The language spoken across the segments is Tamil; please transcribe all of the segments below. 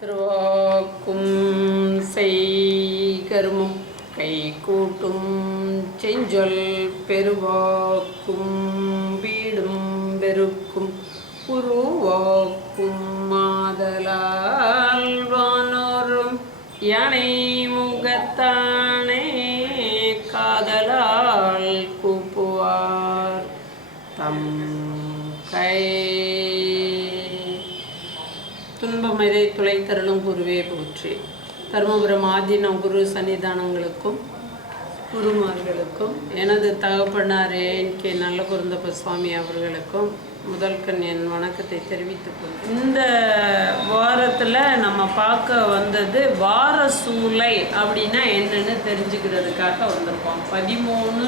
திருவாக்கும் செய்கருமும் கை கூட்டும் செஞ்சொல் பெருவாக்கும் வீடும் பெருக்கும் உருவாக்கும் மாதலால் வானோரும் யானை முகத்தானே காதலால் கூப்புவார் தம் கை துன்பமதை துளைத்தருளும் குருவே போற்றி. தருமபுரம் ஆதீனம் குரு சன்னிதானங்களுக்கும் குருமார்களுக்கும் எனது தகப்பனார் என் கே நல்ல குருந்தப்ப சுவாமி அவர்களுக்கும் முதல் கண் என் வணக்கத்தை தெரிவித்துக் இந்த வாரத்தில் நம்ம பார்க்க வந்தது வார சூலை அப்படின்னா என்னென்னு தெரிஞ்சுக்கிறதுக்காக வந்திருக்கோம். பதிமூணு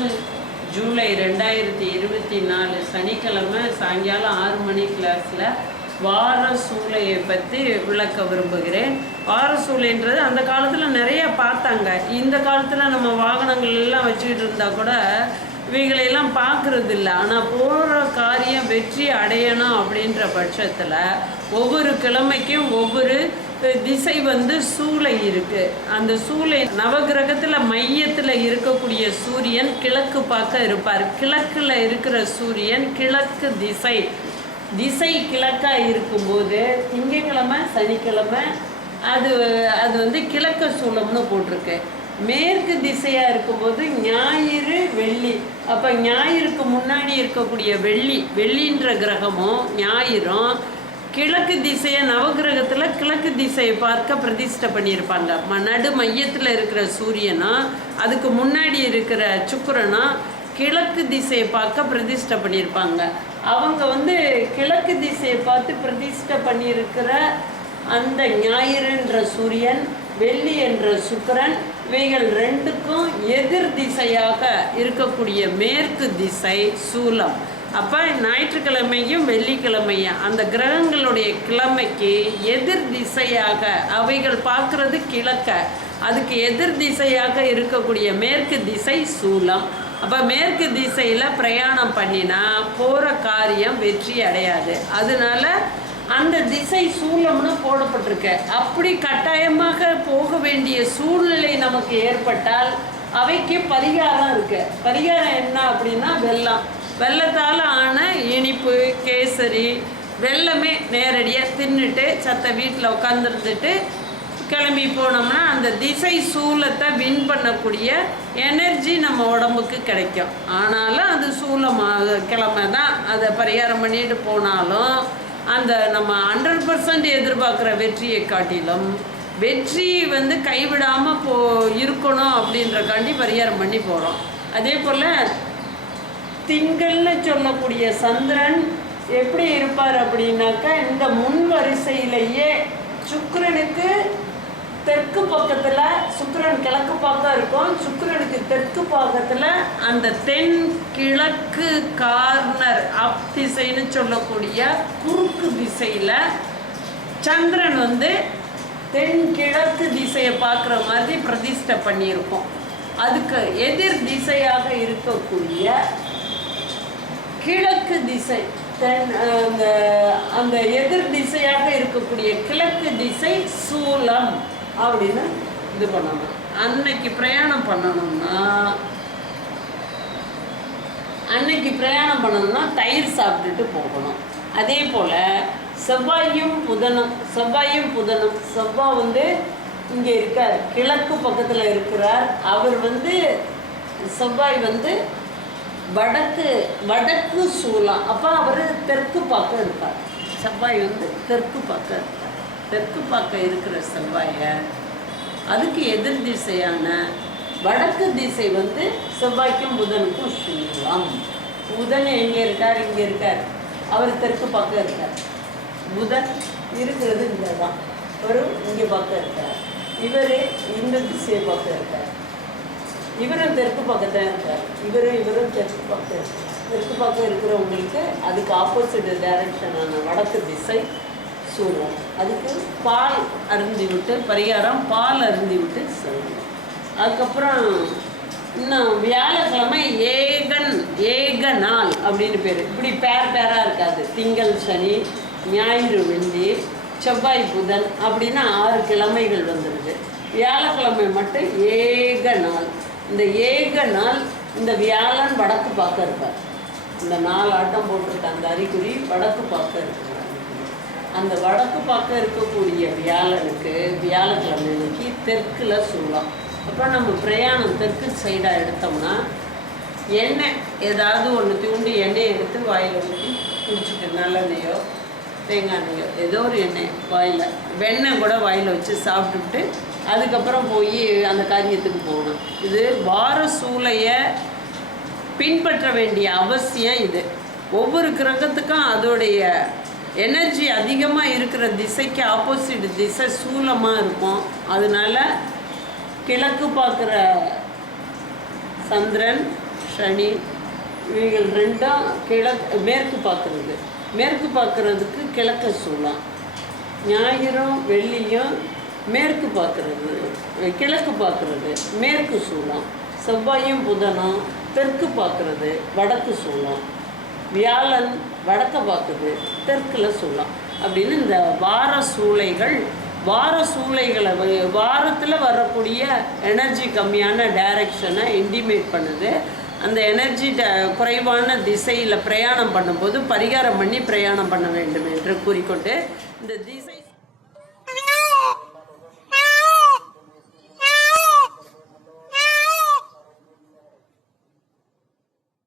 ஜூலை ரெண்டாயிரத்தி இருபத்தி நாலு சனிக்கிழமை சாயங்காலம் ஆறு மணி கிளாஸில் வார சூளையை பற்றி விளக்க விரும்புகிறேன். வார சூளைன்றது அந்த காலத்தில் நிறைய பார்த்தாங்க. இந்த காலத்தில் நம்ம வாகனங்கள் எல்லாம் வச்சுக்கிட்டு இருந்தால் கூட இவைகளையெல்லாம் பார்க்கறது இல்லை ஆனால் போகிற காரியம் வெற்றி அடையணும் அப்படின்ற பட்சத்தில் ஒவ்வொரு கிழமைக்கும் ஒவ்வொரு திசை வந்து சூளை இருக்கு. அந்த சூளை நவகிரகத்தில் மையத்தில் இருக்கக்கூடிய சூரியன் கிழக்கு பார்க்க இருப்பார். கிழக்கில் இருக்கிற சூரியன் கிழக்கு திசை. திசை கிழக்கா இருக்கும்போது திங்கக்கிழமை சனிக்கிழமை அது அது வந்து கிழக்க சூழம்னு போட்டிருக்கு. மேற்கு திசையாக இருக்கும்போது ஞாயிறு வெள்ளி. அப்போ ஞாயிறுக்கு முன்னாடி இருக்கக்கூடிய வெள்ளி வெள்ளின்ற கிரகமும் ஞாயிறும் கிழக்கு திசையை நவகிரகத்தில் கிழக்கு திசையை பார்க்க பிரதிஷ்டை பண்ணியிருப்பாங்க. ம- நடு மையத்தில் இருக்கிற சூரியனா அதுக்கு முன்னாடி இருக்கிற சுக்கிரனா கிழக்கு திசையை பார்க்க பிரதிஷ்டை பண்ணியிருப்பாங்க. அவங்க வந்து கிழக்கு திசையை பார்த்து பிரதிஷ்டை பண்ணியிருக்கிற அந்த ஞாயிறுன்ற சூரியன் வெள்ளி என்ற சுக்கிரன் இவைகள் ரெண்டுக்கும் எதிர் திசையாக இருக்கக்கூடிய மேற்கு திசை சூலம். அப்போ ஞாயிற்றுக்கிழமையும் வெள்ளிக்கிழமையும் அந்த கிரகங்களுடைய கிழமைக்கு எதிர் திசையாக அவைகள் பார்க்கறது கிழக்க. அதுக்கு எதிர் திசையாக இருக்கக்கூடிய மேற்கு திசை சூலம். அப்போ மேற்கு திசையில் பிரயாணம் பண்ணினா போகிற காரியம் வெற்றி அடையாது. அதனால அந்த திசை சூழம்னு போடப்பட்டிருக்க. அப்படி கட்டாயமாக போக வேண்டிய சூழ்நிலை நமக்கு ஏற்பட்டால் அவைக்கு பரிகாரம் இருக்கு. பரிகாரம் என்ன அப்படின்னா வெல்லம். வெள்ளத்தால் ஆன இனிப்பு கேசரி வெல்லமே நேரடியாக தின்னுட்டு சத்த வீட்டில் உட்காந்துருந்துட்டு கிளம்பி போனோம்னா அந்த திசை சூலத்தை வின் பண்ணக்கூடிய எனர்ஜி நம்ம உடம்புக்கு கிடைக்கும். ஆனாலும் அது சூலமாக கிழமை தான் அதை பரிகாரம் பண்ணிட்டு போனாலும் அந்த நம்ம ஹண்ட்ரட் பர்சன்ட் எதிர்பார்க்குற வெற்றியை காட்டிலும் வெற்றி வந்து கைவிடாமல் போ இருக்கணும் அப்படின்றக்காண்டி பரிகாரம் பண்ணி போகிறோம் அதே போல் திங்கள்னு சொல்லக்கூடிய சந்திரன் எப்படி இருப்பார் அப்படின்னாக்கா இந்த முன் வரிசையிலேயே சுக்கரனுக்கு தெற்கு பக்கத்தில் சுக்கரன் கிழக்கு பக்கம் இருக்கும். சுக்கிரனுக்கு தெற்கு பக்கத்தில் அந்த தென் கிழக்கு கார்னர் அப் திசைன்னு சொல்லக்கூடிய குறுக்கு திசையில் சந்திரன் வந்து தென் கிழக்கு திசையை பார்க்குற மாதிரி பிரதிஷ்டை பண்ணியிருக்கோம். அதுக்கு எதிர் திசையாக இருக்கக்கூடிய கிழக்கு திசை தென் அந்த அந்த எதிர் திசையாக இருக்கக்கூடிய கிழக்கு திசை சூலம். அப்படின்னு இது பண்ணணும். அன்னைக்கு பிரயாணம் பண்ணணும்னா அன்னைக்கு பிரயாணம் பண்ணணும்னா தயிர் சாப்பிட்டுட்டு போகணும். அதே போல் செவ்வாயும் புதனும் செவ்வாயும் புதனும் செவ்வாய் வந்து இங்கே இருக்கார். கிழக்கு பக்கத்தில் இருக்கிறார். அவர் வந்து செவ்வாய் வந்து வடக்கு வடக்கு சூலம் அப்போ அவர் தெற்கு பக்கம் இருப்பார். செவ்வாய் வந்து தெற்கு பக்கம் இருப்பார். தெற்கு பக்கம் இருக்கிற செவ்வாயை அதுக்கு எதிர் திசையான வடக்கு திசை வந்து செவ்வாய்க்கும் புதனுக்கும் சூலம். புதன் எங்கே இருக்கார்? இங்கே இருக்கார். அவர் தெற்கு பக்கம் இருக்கார். புதன் இருக்கிறது இங்கே தான் ஒரு இங்கே பக்கம் இருக்கார். இவர் இந்த திசையை பக்கம் இருக்கார். இவரும் தெற்கு பக்கத்தில் இருக்கார். இவரும் இவரும் தெற்கு பக்கம். இருக்கார் தெற்கு பக்கம் இருக்கிறவங்களுக்கு அதுக்கு ஆப்போசிட் டைரக்ஷனான வடக்கு திசை சூடுவோம் அதுக்கு பால் அருந்தி விட்டு பரிகாரம் பால் அருந்தி விட்டு சொல்லணும் அதுக்கப்புறம் இன்னும் வியாழக்கிழமை ஏகன் ஏக நாள் அப்படின்னு பேர். இப்படி பேர் பேராக இருக்காது. திங்கள் சனி ஞாயிறு வெள்ளி செவ்வாய் புதன் அப்படின்னு ஆறு கிழமைகள் வந்துடுது வியாழக்கிழமை மட்டும் ஏக நாள் இந்த ஏக நாள் இந்த வியாழன் வடக்கு பார்க்க இருப்பார். இந்த நாலு ஆட்டம் போட்டிருக்க அந்த அறிகுறி வடக்கு பார்க்க இருக்கிறார் அந்த வடக்கு பார்க்க இருக்கக்கூடிய வியாழனுக்கு வியாழக்கிழமை அன்னைக்கு தெற்கில் சூழலாம் அப்போ நம்ம பிரயாணம் தெற்கு சைடாக எடுத்தோம்னா எண்ணெய் ஏதாவது ஒன்று தூண்டி எண்ணெய் எடுத்து வாயில் ஊற்றி குடிச்சிட்டு நல்லெண்ணெயோ தேங்காய் எண்ணெயோ ஏதோ ஒரு எண்ணெய் வாயில். வெண்ணெய் கூட வாயில் வச்சு சாப்பிட்டுட்டு அதுக்கப்புறம் போய் அந்த காரியத்துக்கு போகணும். இது வார சூளையை பின்பற்ற வேண்டிய அவசியம் இது. ஒவ்வொரு கிரகத்துக்கும் அதோடைய எனர்ஜி அதிகமாக இருக்கிற திசைக்கு ஆப்போசிட் திசை சூலமாக இருக்கும். அதனால் கிழக்கு பார்க்குற சந்திரன் சனி இவைகள் ரெண்டும் கிழக்கு மேற்கு பார்க்குறது. மேற்கு பார்க்குறதுக்கு கிழக்க சூளம் ஞாயிறும் வெள்ளியும் மேற்கு பார்க்குறது. கிழக்கு பார்க்குறது மேற்கு சூளம் செவ்வாயும் புதனும் தெற்கு பார்க்குறது வடக்கு சூளம் வியாழன் வடக்க பார்க்குது தெற்கில் சூலம் அப்படின்னு இந்த வார சூளைகள் வார சூளைகளை வாரத்தில் வரக்கூடிய எனர்ஜி கம்மியான டைரக்ஷனை இன்டிமேட் பண்ணுது. அந்த எனர்ஜி ட குறைவான திசையில் பிரயாணம் பண்ணும்போது பரிகாரம் பண்ணி பிரயாணம் பண்ண வேண்டும் என்று கூறிக்கொண்டு இந்த திசை